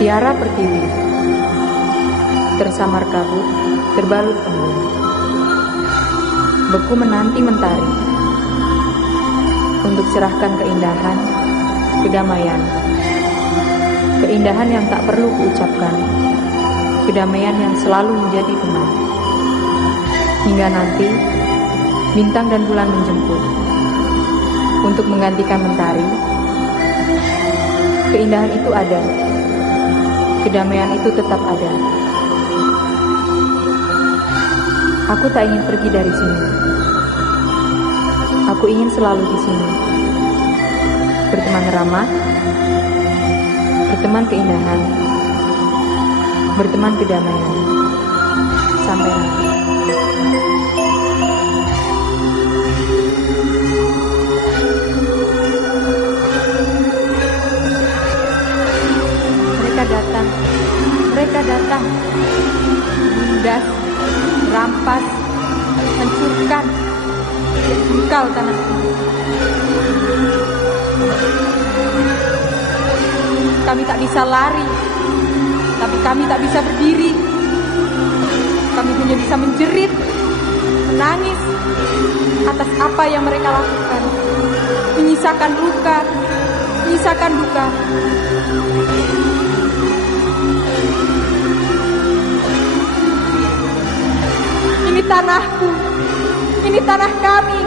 Tiara pertiwi, tersamar kabut, terbalut embun. Beku menanti mentari, untuk serahkan keindahan, kedamaian. Keindahan yang tak perlu kuucapkan, kedamaian yang selalu menjadi teman. Hingga nanti, bintang dan bulan menjemput, untuk menggantikan mentari. Keindahan itu ada, kedamaian itu tetap ada. Aku tak ingin pergi dari sini. Aku ingin selalu di sini. Berteman ramah, berteman keindahan, berteman kedamaian. Sampai nanti. Mereka datang, menindas, rampas, hancurkan, jengkal tanah ini. Kami tak bisa lari, tapi kami tak bisa berdiri. Kami hanya bisa menjerit, menangis atas apa yang mereka lakukan, menyisakan luka, menyisakan duka. Ini tanahku, ini tanah kami,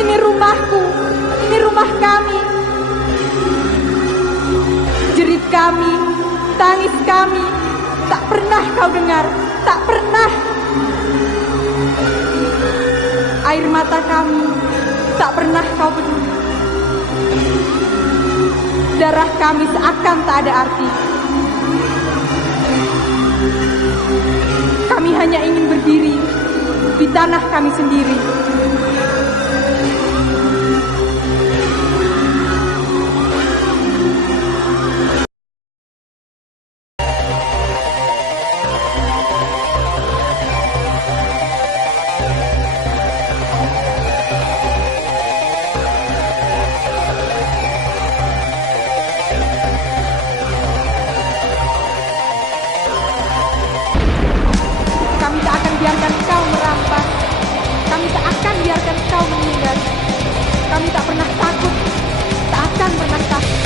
ini rumahku, ini rumah kami. Jerit kami, tangis kami, tak pernah kau dengar, tak pernah. Air mata kami, tak pernah kau peduli. Darah kami seakan tak ada arti. Kami hanya ingin berdiri di tanah kami sendiri. Kami tak akan biarkan kau merampas. Kami tak akan biarkan kau menindas. Kami tak pernah takut, tak akan pernah takut.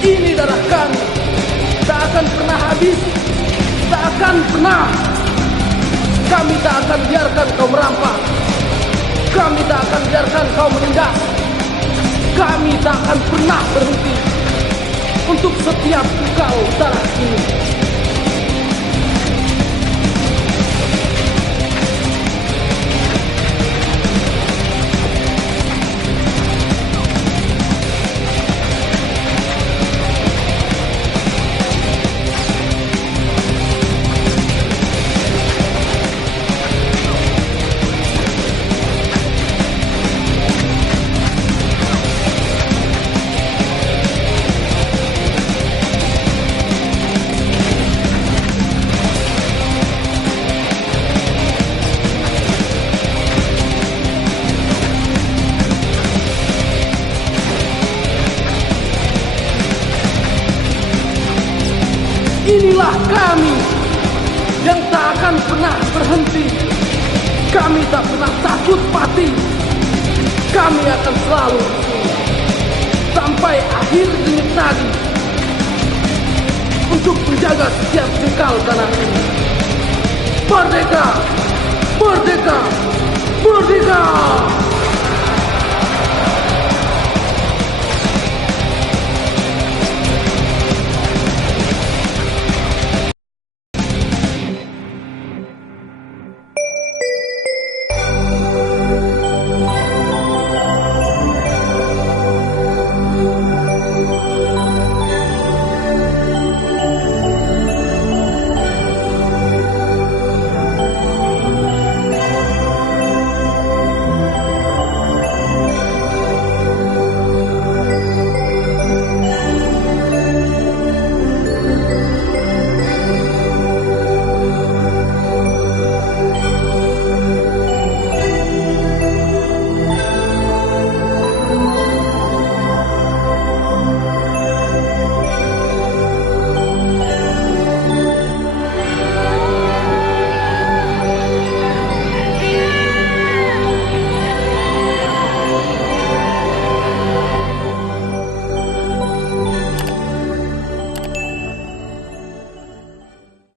Ini darah kami, tak akan pernah habis, tak akan pernah. Kami tak akan biarkan kau merampas, kami tak akan biarkan kau menindas. Kami tak akan pernah berhenti untuk setiap kau tanah ini. Inilah kami yang tak akan pernah berhenti. Kami tak pernah takut mati. Kami akan selalu di sini sampai akhir denyut nadi untuk menjaga setiap jengkal tanah ini. Merdeka! Merdeka! Merdeka!